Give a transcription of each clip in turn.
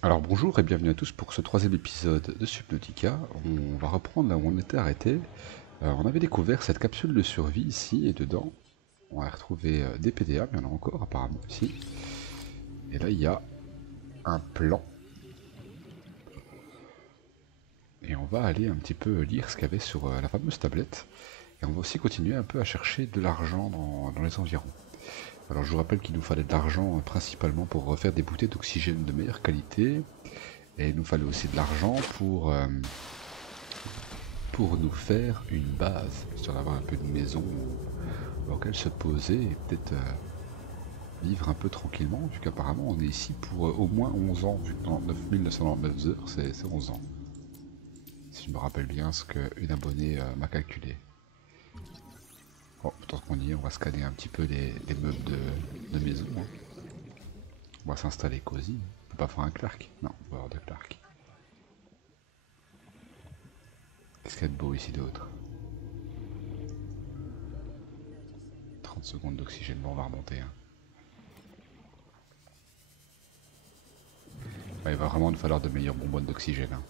Alors bonjour et bienvenue à tous pour ce troisième épisode de Subnautica. On va reprendre là où on était arrêté. On avait découvert cette capsule de survie ici et dedans on a retrouvé des PDA, mais il y en a encore apparemment ici. Et là il y a un plan. Et on va aller un petit peu lire ce qu'il y avait sur la fameuse tablette. Et on va aussi continuer un peu à chercher de l'argent dans les environs. Alors je vous rappelle qu'il nous fallait de l'argent principalement pour refaire des bouteilles d'oxygène de meilleure qualité. Et il nous fallait aussi de l'argent pour nous faire une base, histoire d'avoir un peu de maison dans laquelle se poser et peut-être vivre un peu tranquillement, vu qu'apparemment on est ici pour au moins 11 ans, vu que dans 9999 heures c'est 11 ans. Si je me rappelle bien ce qu'une abonnée m'a calculé. Bon, tant qu'on y est, on va scanner un petit peu les meubles de maison. Hein. On va s'installer cosy. On peut pas faire un Clark? Non, on va avoir de Clark. Qu'est-ce qu'il y a de beau ici d'autre? 30 secondes d'oxygène, bon on va remonter. Hein. Ouais, il va vraiment nous falloir de meilleures bonbonnes d'oxygène. Hein.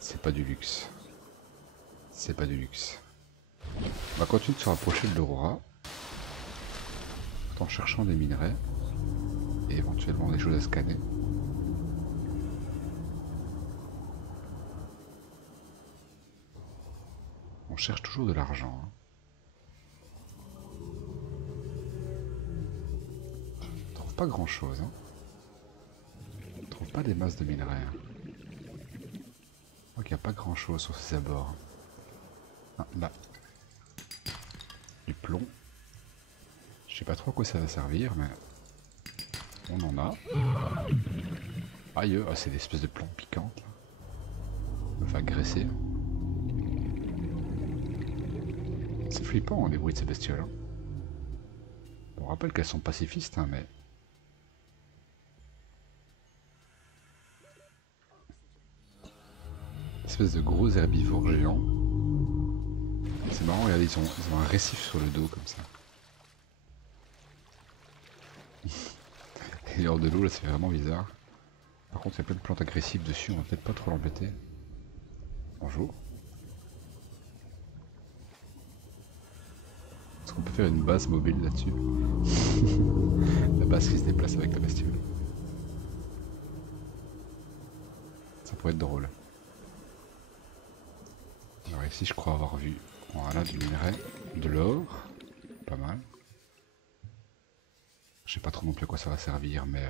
C'est pas du luxe. C'est pas du luxe. On va continuer de se rapprocher de l'Aurora. Tout en cherchant des minerais. Et éventuellement des choses à scanner. On cherche toujours de l'argent. Hein. On trouve pas grand chose. Hein. On trouve pas des masses de minerais. Hein. Donc il n'y a pas grand chose sur ces abords. Ah, là. Du plomb. Je sais pas trop à quoi ça va servir, mais on en a. Aïe, ah, c'est des espèces de plantes piquantes. Là. On va faire graisser. C'est flippant hein, les bruits de ces bestioles. Hein. On rappelle qu'elles sont pacifistes, hein, mais... Espèce de gros herbivores géants. C'est marrant, regardez, ils ont un récif sur le dos comme ça. Et hors de l'eau, là, c'est vraiment bizarre. Par contre, il y a plein de plantes agressives dessus, on va peut-être pas trop l'embêter. Bonjour. Est-ce qu'on peut faire une base mobile là-dessus? La base qui se déplace avec la bestiole. Ça pourrait être drôle. Alors ici, je crois avoir vu, voilà, du minerai, de l'or, pas mal. Je sais pas trop non plus à quoi ça va servir, mais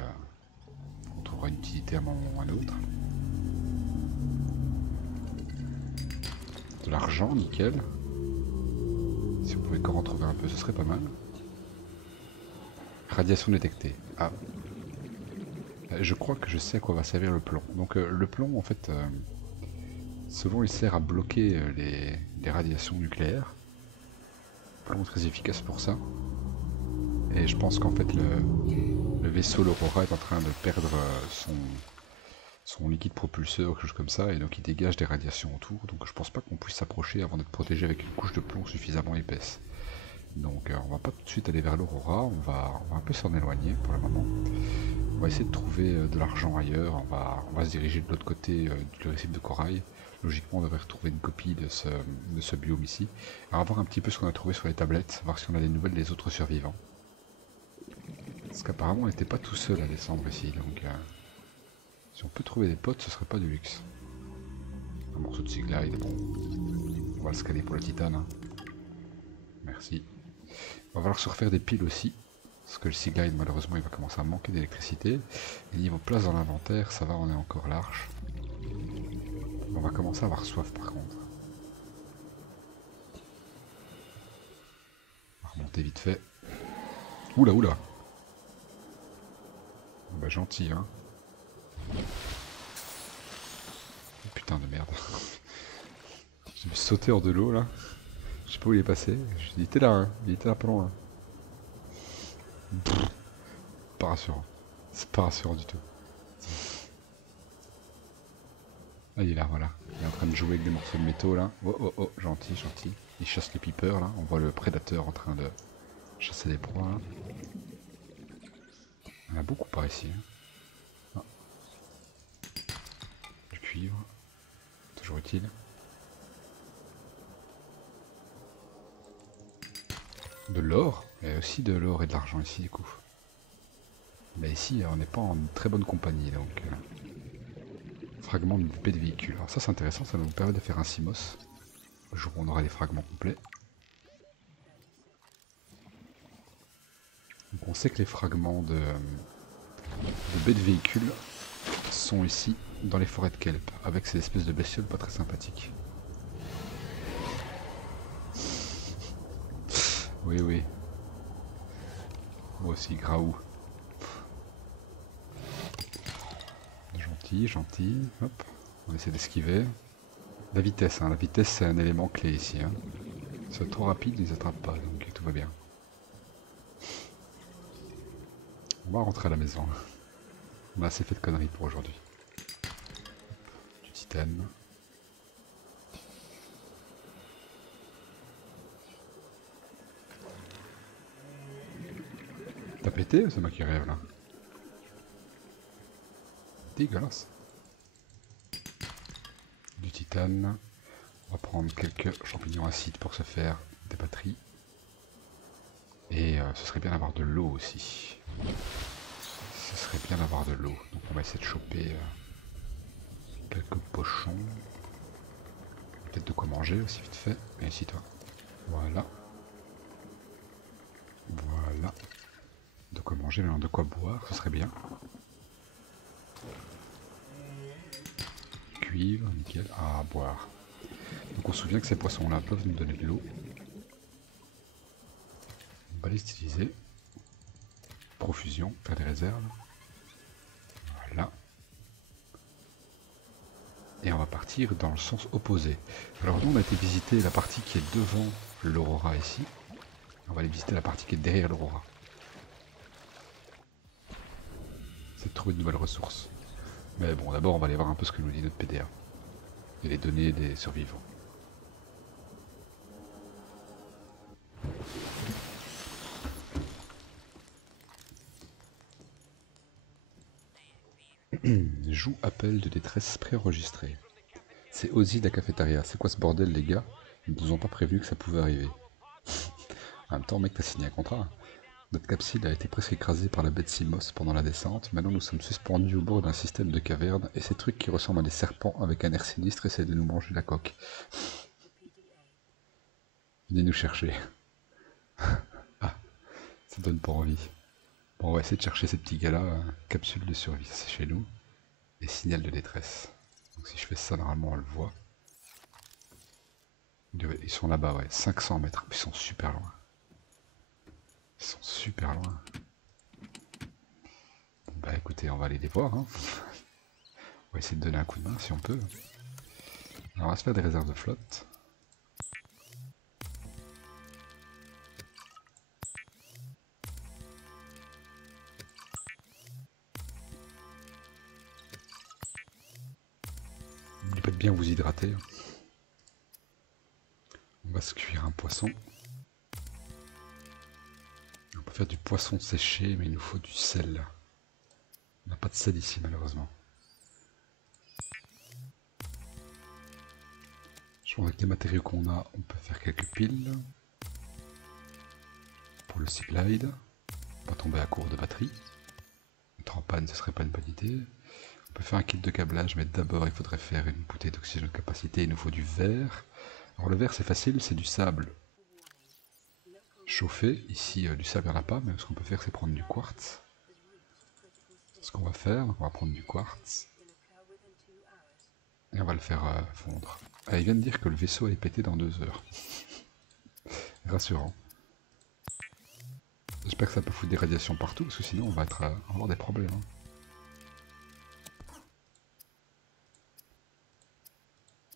on trouvera une utilité à un moment ou à un autre. De l'argent, nickel. Si on pouvait encore en trouver un peu, ce serait pas mal. Radiation détectée. Ah. Je crois que je sais à quoi va servir le plomb. Donc le plomb, en fait, selon il sert à bloquer les radiations nucléaires. Le plomb est très efficace pour ça. Et je pense qu'en fait le vaisseau, l'Aurora, est en train de perdre son liquide propulseur, quelque chose comme ça, et donc il dégage des radiations autour. Donc je pense pas qu'on puisse s'approcher avant d'être protégé avec une couche de plomb suffisamment épaisse. Donc on va pas tout de suite aller vers l'Aurora, on va un peu s'en éloigner pour le moment. On va essayer de trouver de l'argent ailleurs, on va se diriger de l'autre côté du récif de corail. Logiquement on devrait retrouver une copie de ce biome ici. On va voir un petit peu ce qu'on a trouvé sur les tablettes, voir si on a des nouvelles des autres survivants. Parce qu'apparemment on n'était pas tout seul à descendre ici, donc si on peut trouver des potes ce serait pas du luxe. Un morceau de Sea Glide, bon, on va le scanner pour le titane. Hein. Merci. On va falloir se refaire des piles aussi. Parce que le Sea Glide, malheureusement, il va commencer à manquer d'électricité. Et niveau place dans l'inventaire, ça va, on est encore large. On va commencer à avoir soif par contre. On va remonter vite fait. Oula, oula. Bah gentil, hein. Oh, putain de merde. Je me suis sauté hors de l'eau là. Je sais pas où il est passé. Il était là, hein. Il était là pas loin. Pff, pas rassurant. C'est pas rassurant du tout. Ah, il est là, voilà. Il est en train de jouer avec des morceaux de métaux là. Oh oh oh, gentil, gentil. Il chasse les peepers là. On voit le prédateur en train de chasser des proies là. Il y en a beaucoup par ici. Hein. toujours utile. De l'or, et aussi de l'or et de l'argent ici du coup. Mais ici on n'est pas en très bonne compagnie donc. Fragment de l'épée de véhicule. Alors ça c'est intéressant, ça va nous permettre de faire un CMOS. Le jour où on aura les fragments complets. Donc on sait que les fragments de baies de véhicule sont ici dans les forêts de kelp, avec ces espèces de bestioles pas très sympathiques. Oui, oui. Moi aussi, Graou. Gentil, gentil. Hop, on essaie d'esquiver. La vitesse, hein. La vitesse c'est un élément clé ici. Hein. Si c'est trop rapide, ils attrapent pas, donc tout va bien. On va rentrer à la maison. On a assez fait de conneries pour aujourd'hui. Du titane. T'as pété ou c'est moi qui rêve là? Dégueulasse. Du titane. On va prendre quelques champignons acides pour se faire des batteries. Et ce serait bien d'avoir de l'eau aussi. Ce serait bien d'avoir de l'eau. Donc on va essayer de choper quelques pochons. Peut-être de quoi manger aussi vite fait. Mais ici toi. Voilà. Voilà. De quoi manger, mais de quoi boire, ce serait bien. Cuivre, nickel. Ah, boire. Donc on se souvient que ces poissons-là peuvent nous donner de l'eau. On va les utiliser. Profusion, faire des réserves. Voilà. Et on va partir dans le sens opposé. Alors nous on a été visiter la partie qui est devant l'aurora ici. On va aller visiter la partie qui est derrière l'aurora. C'est de trouver de nouvelles ressources. Mais bon, d'abord on va aller voir un peu ce que nous dit notre PDA. Et les données des survivants. Joue appel de détresse préenregistré. C'est Ozzy de la cafétéria. C'est quoi ce bordel les gars? Ils nous ont pas prévenu que ça pouvait arriver. En même temps mec, t'as signé un contrat. Notre capsule a été presque écrasée par la bête Simos pendant la descente. Maintenant nous sommes suspendus au bord d'un système de caverne et ces trucs qui ressemblent à des serpents avec un air sinistre essaient de nous manger la coque. Venez nous chercher. Ah, ça donne pas envie. Bon, on va essayer de chercher ces petits gars-là. Capsule de survie, c'est chez nous. Et signal de détresse. Donc si je fais ça, normalement on le voit. Ils sont là-bas, ouais. 500 mètres. Ils sont super loin. Ils sont super loin. Bah écoutez, on va aller les voir. Hein. On va essayer de donner un coup de main si on peut. Alors on va se faire des réserves de flotte. N'oubliez pas de bien vous hydrater. On va se cuire un poisson. On peut faire du poisson séché, mais il nous faut du sel. On n'a pas de sel ici malheureusement. Je pense qu'avec les matériaux qu'on a, on peut faire quelques piles. Pour le Seaglide, on va tomber à court de batterie. Être en panne, ce serait pas une bonne idée. On peut faire un kit de câblage, mais d'abord il faudrait faire une bouteille d'oxygène de capacité, il nous faut du verre. Alors le verre c'est facile, c'est du sable chauffé. Ici du sable il n'y en a pas, mais ce qu'on peut faire c'est prendre du quartz. C'est ce qu'on va faire, on va prendre du quartz. Et on va le faire fondre. Ah, il vient de dire que le vaisseau est pété dans 2 heures. Rassurant. J'espère que ça peut foutre des radiations partout, parce que sinon on va avoir des problèmes. Hein.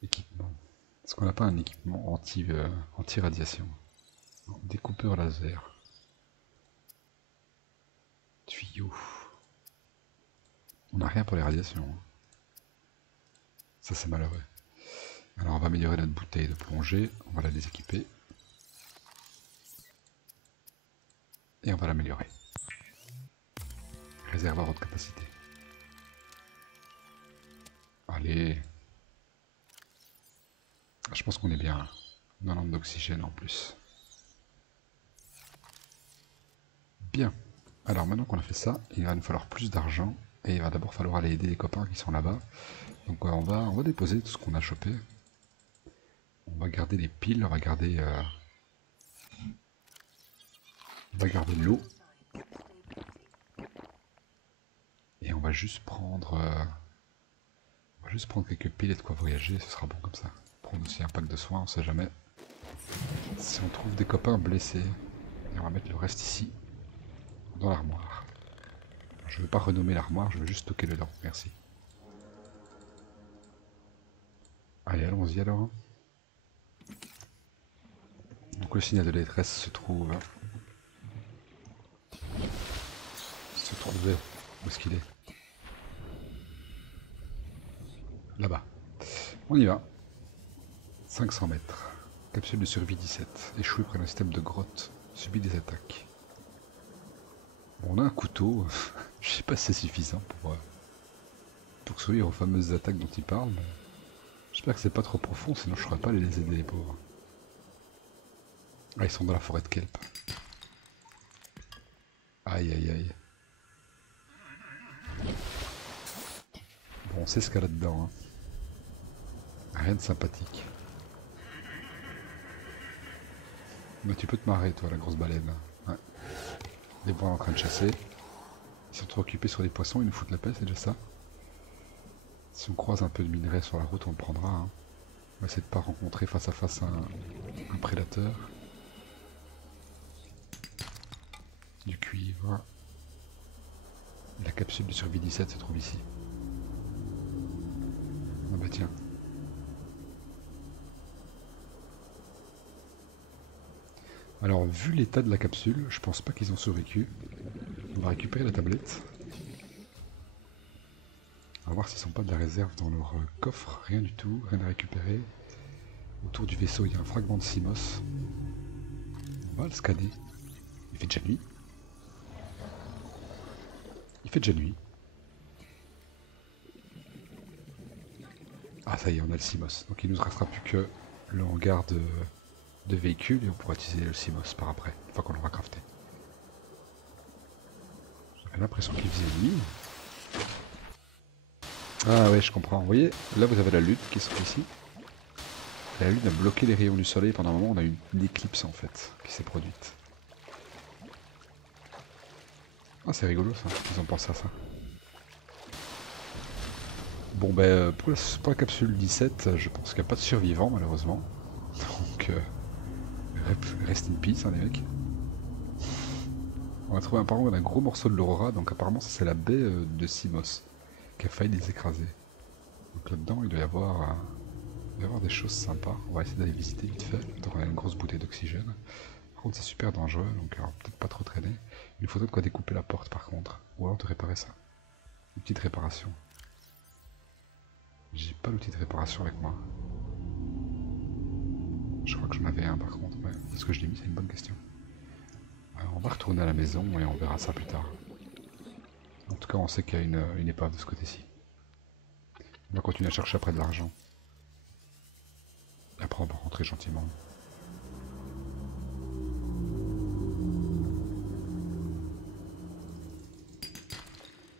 Équipement. Est-ce qu'on n'a pas un équipement anti-radiation? Découpeur laser. Tuyau. On n'a rien pour les radiations. Hein. Ça c'est malheureux. Alors on va améliorer notre bouteille de plongée, on va la déséquiper. Et on va l'améliorer. Réservoir haute capacité. Allez. pense qu'on est bien. 90 d'oxygène en plus. Bien. Alors maintenant qu'on a fait ça, il va nous falloir plus d'argent. Et il va d'abord falloir aller aider les copains qui sont là-bas. Donc on va déposer tout ce qu'on a chopé. On va garder les piles, on va garder l'eau. Et on va juste prendre quelques piles et de quoi voyager, ce sera bon comme ça. Prendre aussi un pack de soins, on sait jamais. Si on trouve des copains blessés, et on va mettre le reste ici, dans l'armoire. Je ne veux pas renommer l'armoire, je veux juste stocker dedans, merci. Allez, allons-y alors. Donc le signal de détresse se trouvait. Où est-ce qu'il est? Là-bas. On y va. 500 mètres. Capsule de survie 17. Échoué près d'un système de grotte. Subit des attaques. Bon, on a un couteau. Je sais pas si c'est suffisant pour survivre aux fameuses attaques dont il parle. Mais j'espère que c'est pas trop profond, sinon je ne saurais pas les aider les pauvres. Ah, ils sont dans la forêt de kelp. Aïe aïe aïe. Bon, on sait ce qu'il y a là-dedans. Hein. Rien de sympathique. Mais tu peux te marrer, toi, la grosse baleine. Ouais. Les bras en train de chasser. Ils sont trop occupés sur les poissons, ils nous foutent la paix, c'est déjà ça. Si on croise un peu de minerais sur la route, on le prendra. Hein. On va essayer de ne pas rencontrer face à face un prédateur. Du cuivre. La capsule de survie 17 se trouve ici. Ah bah tiens. Alors vu l'état de la capsule, je pense pas qu'ils ont survécu. On va récupérer la tablette. On va voir s'ils sont pas de la réserve dans leur coffre. Rien du tout, rien à récupérer. Autour du vaisseau il y a un fragment de Simos. On va le scanner. Il fait déjà nuit. Il fait déjà nuit. Ah ça y est, on a le Simos. Donc il nous restera plus que le hangar de véhicules et on pourra utiliser le Simos par après, une fois qu'on l'aura crafté. J'ai l'impression qu'il faisait nuit. Ah ouais, je comprends. Vous voyez, là vous avez la lune qui se trouve ici. Et la lune a bloqué les rayons du soleil pendant un moment, on a eu une éclipse en fait, qui s'est produite. Ah c'est rigolo ça, ils ont pensé à ça. Bon ben pour la capsule 17, je pense qu'il n'y a pas de survivants malheureusement. Donc rest in peace hein, les mecs. On a trouvé apparemment un gros morceau de l'aurora, donc apparemment ça c'est la baie de Simos qui a failli les écraser. Donc là-dedans il doit y avoir des choses sympas. On va essayer d'aller visiter vite fait. Donc on a une grosse bouteille d'oxygène. Par contre c'est super dangereux, donc peut-être pas trop traîner. Il nous faudrait de quoi découper la porte par contre. Ou alors de réparer ça. Une petite réparation. J'ai pas l'outil de réparation avec moi. Je crois que j'en avais un par contre. Ouais. Est-ce que je l'ai mis? C'est une bonne question. On va retourner à la maison et on verra ça plus tard. En tout cas on sait qu'il y a une épave de ce côté-ci. On va continuer à chercher après de l'argent. Et après on va rentrer gentiment.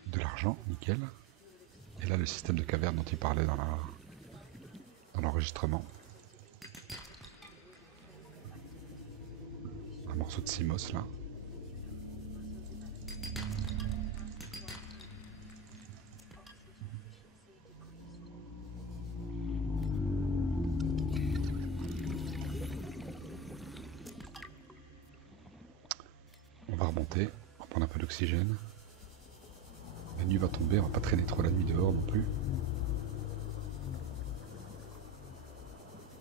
De l'argent, nickel. Et là le système de caverne dont il parlait dans l'enregistrement. Un morceau de Simos là. On va remonter, reprendre un peu d'oxygène. La nuit va tomber, on va pas traîner trop la nuit dehors non plus.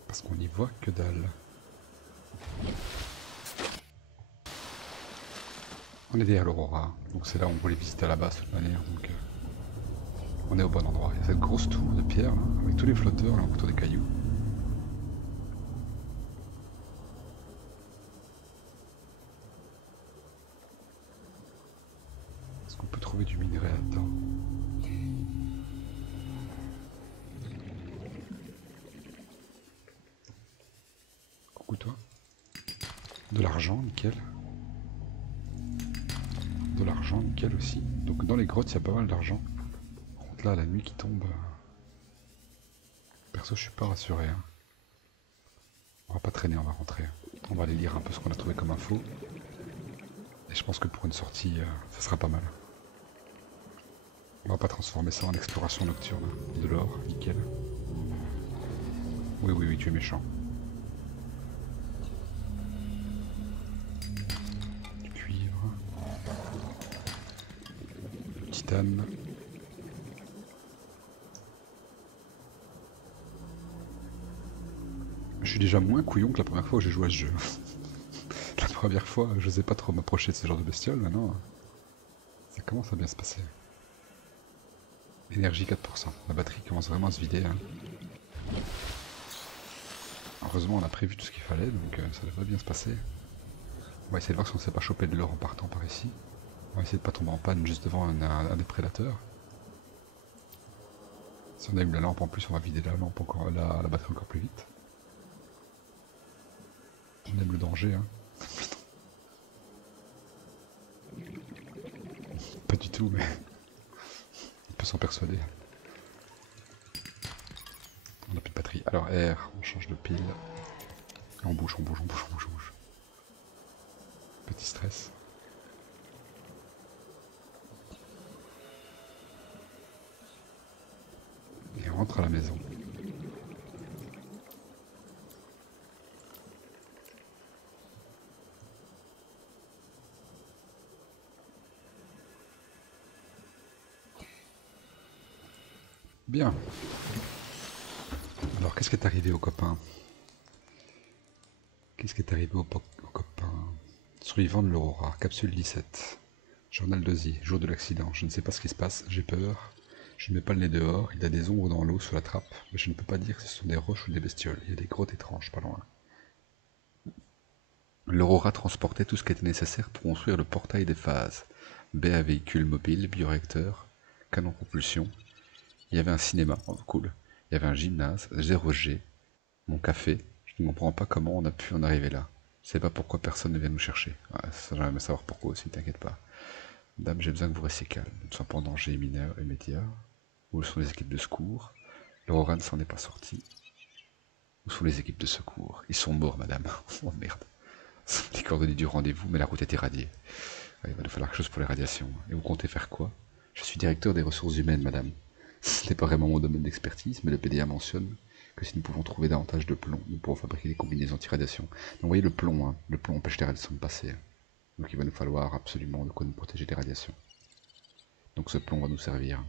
Parce qu'on n'y voit que dalle. On est derrière l'Aurora, donc c'est là où on voulait visiter à la base de toute manière, donc on est au bon endroit. Il y a cette grosse tour de pierre là, avec tous les flotteurs là autour des cailloux. Est-ce qu'on peut trouver du minerai à temps? De l'argent, nickel. De l'argent, nickel aussi. Donc dans les grottes, il y a pas mal d'argent. Par contre là, la nuit qui tombe... Perso, je suis pas rassuré. Hein. On va pas traîner, on va rentrer. On va aller lire un peu ce qu'on a trouvé comme info. Et je pense que pour une sortie, ça sera pas mal. On va pas transformer ça en exploration nocturne. De l'or, nickel. Oui, oui, oui, tu es méchant. Du cuivre. Du titane. Je suis déjà moins couillon que la première fois où j'ai joué à ce jeu. La première fois, je n'osais pas trop m'approcher de ce genre de bestiole, maintenant, ça commence à bien se passer. Énergie 4%, la batterie commence vraiment à se vider. Hein. Heureusement, on a prévu tout ce qu'il fallait, donc ça devrait bien se passer. On va essayer de voir si on ne s'est pas chopé de l'or en partant par ici. On va essayer de pas tomber en panne juste devant un des prédateurs. Si on allume la lampe en plus, on va vider la lampe encore, la batterie encore plus vite. On aime le danger, hein. Pas du tout, mais on peut s'en persuader. On n'a plus de batterie. Alors R, on change de pile. Et on bouge, on bouge, on bouge, on bouge, on bouge. Petit stress. Et on rentre à la maison. Bien. Alors, qu'est-ce qui est arrivé aux copains? Qu'est-ce qui est arrivé aux copains? Survivant de l'Aurora, capsule 17. Journal d'Ozzy, jour de l'accident. Je ne sais pas ce qui se passe, j'ai peur. Je ne mets pas le nez dehors, il y a des ombres dans l'eau sous la trappe, mais je ne peux pas dire si ce sont des roches ou des bestioles. Il y a des grottes étranges, pas loin. L'Aurora transportait tout ce qui était nécessaire pour construire le portail des phases. Baie à véhicules mobiles, bioréacteur, canon propulsion. Il y avait un cinéma, oh, cool. Il y avait un gymnase, 0G, mon café. Je ne comprends pas comment on a pu en arriver là. Je sais pas pourquoi personne ne vient nous chercher. Ouais, ça j'aimerais savoir pourquoi aussi, t'inquiète pas. Dame, j'ai besoin que vous restiez calme. Nous ne sommes pas en danger mineur et médias. Où sont les équipes de secours? L'Aurora ne s'en est pas sorti. Où sont les équipes de secours? Ils sont morts, madame. Oh merde. Les coordonnées du rendez-vous, mais la route est irradiée. Ouais, il va nous falloir quelque chose pour les radiations. Et vous comptez faire quoi? Je suis directeur des ressources humaines, madame. Ce n'est pas vraiment mon domaine d'expertise, mais le PDA mentionne que si nous pouvons trouver davantage de plomb, nous pourrons fabriquer des combinaisons anti-radiation. Donc vous voyez le plomb, hein, le plomb empêche les radiations de passer. Donc il va nous falloir absolument de quoi nous protéger des radiations. Donc ce plomb va nous servir.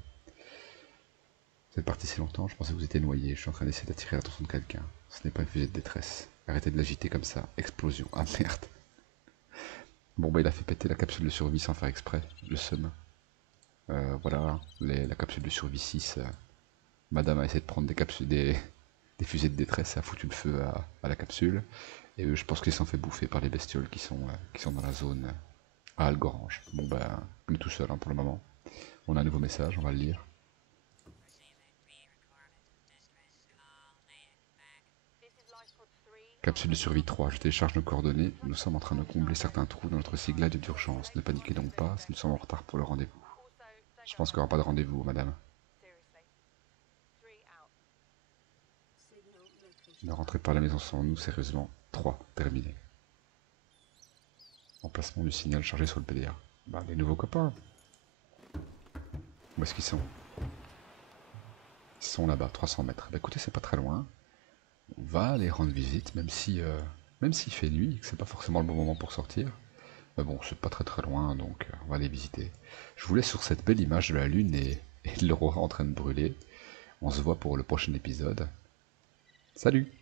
Vous êtes parti si longtemps, je pensais que vous étiez noyé, je suis en train d'essayer d'attirer l'attention de quelqu'un. Ce n'est pas une fusée de détresse. Arrêtez de l'agiter comme ça. Explosion. Ah merde. Bon bah il a fait péter la capsule de survie sans faire exprès, le seum. Voilà, la capsule de survie 6. Madame a essayé de prendre des fusées de détresse et a foutu le feu à la capsule. Et je pense qu'il s'en fait bouffer par les bestioles qui sont dans la zone à Algorange. Bon ben, on est tout seul hein, pour le moment. On a un nouveau message, on va le lire. Capsule de survie 3, je télécharge nos coordonnées. Nous sommes en train de combler certains trous dans notre siglage d'urgence. Ne paniquez donc pas si nous sommes en retard pour le rendez-vous. Je pense qu'il n'y aura pas de rendez-vous, madame. Ne rentrez pas à la maison sans nous, sérieusement. 3, terminé. Emplacement du signal chargé sur le PDA. Bah, les nouveaux copains. Où est-ce qu'ils sont? Ils sont là-bas, 300 mètres. Bah écoutez, c'est pas très loin. On va aller rendre visite, même si même s'il fait nuit, et que c'est pas forcément le bon moment pour sortir. Mais bon, c'est pas très très loin, donc on va aller visiter. Je vous laisse sur cette belle image de la lune et de l'aurora en train de brûler. On se voit pour le prochain épisode. Salut!